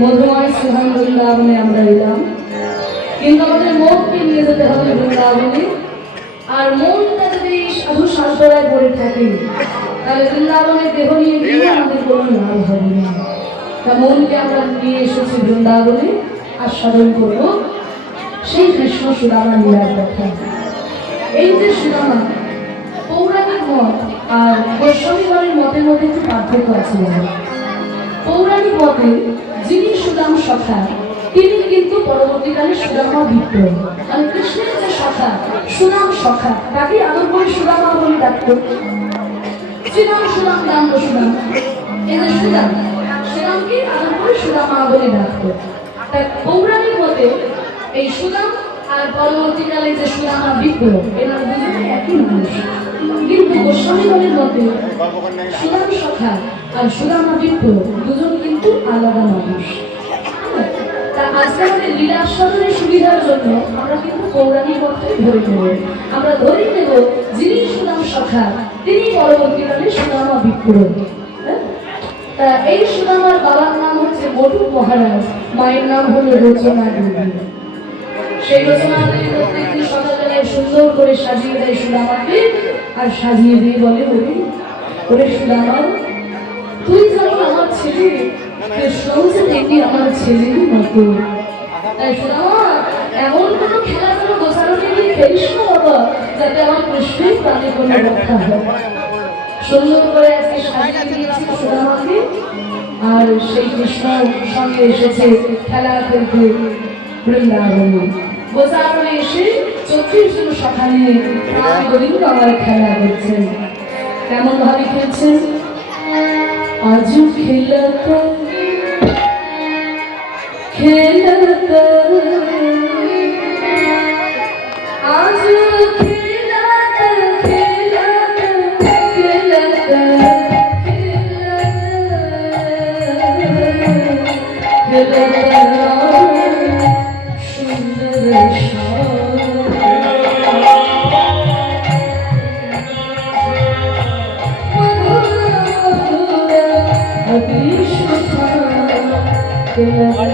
মধুময় সুহান বৃন্দাবনে আমরা এলাম। কিন্তু আমাদের মনকে নিয়ে যেতে হবে বৃন্দাবনে। আর মনটা যদি সাধু সান্তরায় পড়ে থাকে, তাহলে বৃন্দাবনের দেহ নিয়ে গিয়ে আমাদের কোনো লাভ হবে না। তা মনকে আমরা নিয়ে এসেছি বৃন্দাবনে আর স্মরণ করব। সেই কৃষ্ণ সুদামা লীলার কথা। এই যে সুদামা, পৌরাণিক মত আর গোস্বামীগণের মতের মধ্যে একটু পার্থক্য আছে। পৌরাণিক মতে, যিনি সুদাম সখা, তিনি কিন্তু পরবর্তীকালে সুদামা বিপ্র মানে কৃষ্ণের যে সখা, সুনাম সখা তাকে আদর করে সুদামা বলে ডাকত। শ্রীরাম সুদাম দাম সুদাম যে সুদাম শ্রীরামকে আদর করে সুদামা বলে ডাকত। তা পৌরাণিক মতে, এই সুদাম আর পরবর্তীকালে যে সুদামা বিপ্র এরা দুজনে একই মানুষ। কিন্তু গোস্বামীগণের মতে সুদাম সখা আর সুদামা বিপ্র দুজন কিন্তু আলাদা মানুষ। সুদামা বিপ্র হ্যাঁ? তা এই সুদামার বাবার নাম হচ্ছে বটু মহারাজ, মায়ের নাম হলো রচনা দেবী। সেই রচনা দেবী প্রত্যেকদিন সকালবেলায় সুন্দর করে সাজিয়ে দেয় সুদামাকে আর সাজিয়ে দিয়ে বলে, ওরে ওরে সুদামা তুই যেমন আমার ছেলে যে দেখবি আমার ছেলেরই মতো। এমন কোনো খেলা যেন খেলিস না বাবা, যাতে আমার কৃষ্ণের প্রাণে কোনো হয়। সুন্দর করে আজকে সাজিয়ে দিয়েছি সুদামাকে আর সেই কৃষ্ণ সঙ্গে এসেছে খেলা খেলতে বৃন্দাবনে। গোসারণে এসে জন সকালে গোবিন্দ আমার খেলা করছেন। কেমন ভাবে খেলছেন আজু খেলত খেলত আজু খেলত வாழ்க்கையில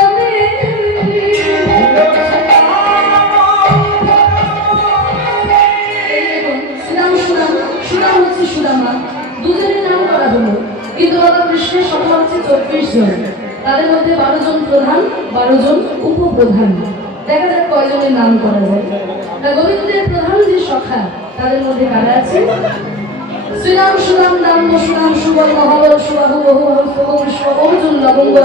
বাবা সংখ্যা হচ্ছে চব্বিশ জন। তাদের মধ্যে বারো জন প্রধান, বারো জন উপপ্রধান। দেখা যাক কয়জনের নাম করা যায়। তা গোবিন্দের প্রধান যে সখা, তাদের মধ্যে কারা আছে? শ্রীরাম সুরাম নাম সুরাম সুবল বহু লবঙ্গ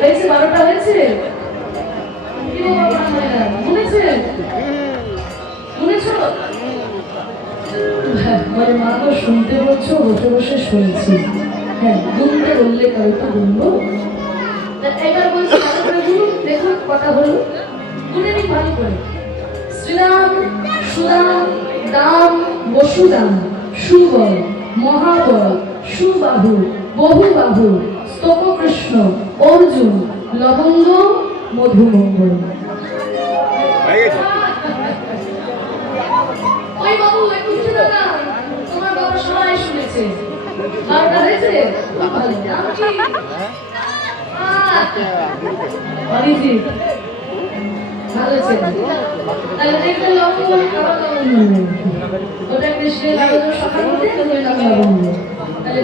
হয়েছে বারোটা, হয়েছে? কি মা তো শুনতে বলছো বসে বসে শুনছি। হ্যাঁ গুনতে বললে। কারও তো গুনবো এবার বলছি দেখুন, কথা হলো। গুনে নিন ভালো করে। শ্রীরাম সুরাম দাম, বসুদাম, সুবল, মহাবল, সুবাহু, বহুবাহু অর্জুন, লবঙ্গ, মধুমঙ্গল।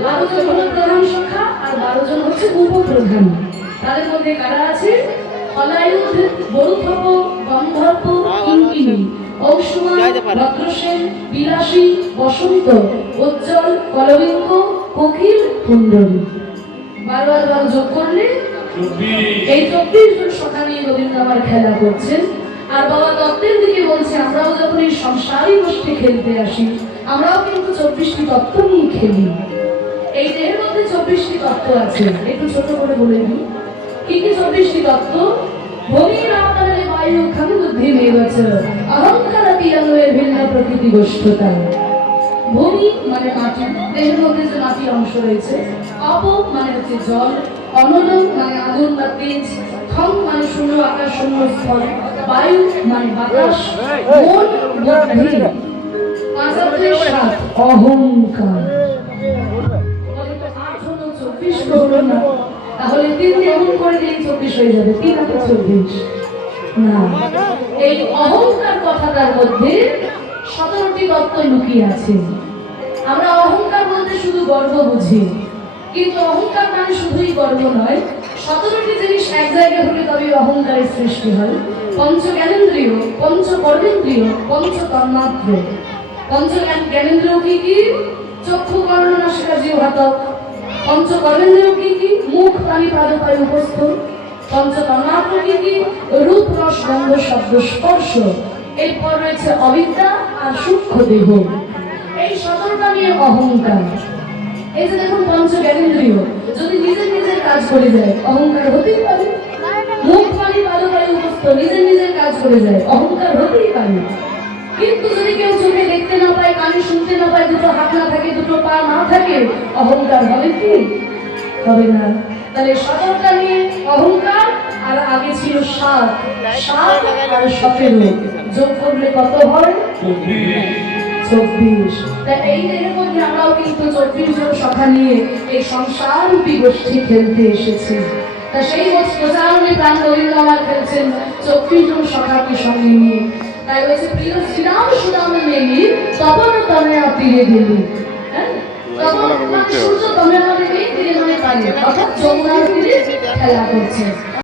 বারো জন হলো প্রধান শাখা আর বারো জন হচ্ছে উপপ্রধান। তাদের মধ্যে কারা আছে? হলায়ুধ বরুথপ গন্ধর্ব কিঙ্কিনী অংশুমান ভদ্রসেন বিলাসী বসন্ত উজ্জ্বল কলবিঙ্গ কোকিল কুণ্ডলী। বারো আর বারো যোগ করলে? এই চব্বিশ জন সখা নিয়ে রবীন্দ্র আমার খেলা করছেন। আর বাবা তত্ত্বের দিকে বলছে আমরাও যখন এই সংসারী গোষ্ঠী খেলতে আসি আমরাও কিন্তু চব্বিশটি তত্ত্ব নিয়ে খেলি। এই দেহের মধ্যে চব্বিশটি তত্ত্ব আছে। একটু ছোট করে বলে দিই। কি কি চব্বিশটি তত্ত্ব? ভূমির আকারে বায়ু খান বুদ্ধি মেবচ অহংকার পিয়াঙ্গের ভিন্ন প্রকৃতি গোষ্ঠতা ভূমি মানে মাটি দেহের মধ্যে যে মাটির অংশ রয়েছে অপ মানে হচ্ছে জল অনল মানে আগুন বা তেজ খম মানে শূন্য, আকাশ শূন্য, স্থল, বায়ু মানে বাতাস, মন, বুদ্ধি। সাত, অহংকার। চব্বিশ তাহলে তিন দ্বিগুণ করে দিলেই চব্বিশ হয়ে যাবে। তিন হাতে চব্বিশ। না। এই অহংকার কথাটার মধ্যে সতেরোটি তত্ত্ব লুকিয়ে আছে। আমরা অহংকার বলতে শুধু গর্ব বুঝি। কিন্তু অহংকার মানে শুধুই গর্ব নয়, সতেরোটি জিনিস এক জায়গায় হলে তবে অহংকারের সৃষ্টি হয়। পঞ্চ জ্ঞানেন্দ্রিয় পঞ্চ কর্মেন্দ্রিয় পঞ্চ তন্মাত্র পঞ্চ জ্ঞান- জ্ঞানেন্দ্রিয় কি কি? চক্ষু কর্ণ নাসিকা হাতক পঞ্চ কর্মেন্দ্রিয় কি কি? মুখ প্রাণী পাদপায় উপস্থ পঞ্চ তন্মাত্র কি কি? রূপ, রস, গন্ধ, শব্দ, স্পর্শ। এরপর রয়েছে অবিদ্যা আর সূক্ষ্ম দেহ। এই সতেরোটা নিয়ে অহংকার। এই যে দেখুন পঞ্চ জ্ঞানেন্দ্রিয় যদি নিজের নিজের কাজ করে যায়, অহংকার হতেই পারে। মুখ পানি ভালো পারে উপস্থ নিজের নিজের কাজ করে যায়, অহংকার হতেই পারে। কিন্তু যদি কেউ চোখে দেখতে না পায়, কানে শুনতে না পায়, দুটো হাত না থাকে, দুটো পা না থাকে, অহংকার হবে কি? হবে না। তাহলে সতর্কতা নিয়ে অহংকার আর আগে ছিল সাত সাত আর সতেরো। যোগ করলে কত হয় চব্বিশ। তা এই দেহের মধ্যে আমরাও কিন্তু চব্বিশ জন সখা নিয়ে এই সংসার রূপী গোষ্ঠী খেলতে এসেছি। তা সেই প্রচারণে প্রাণ রবীন্দ্র খেলছেন চব্বিশ জন সখাকে সঙ্গে নিয়ে। তাই বলছে প্রিয় শ্রীরাম নেই তপন তমে তীরে গেলি। হ্যাঁ? তখন মানে সূর্য তমে আমাদের এই তীরে মানে পারে অর্থাৎ যমুনার তীরে খেলা করছে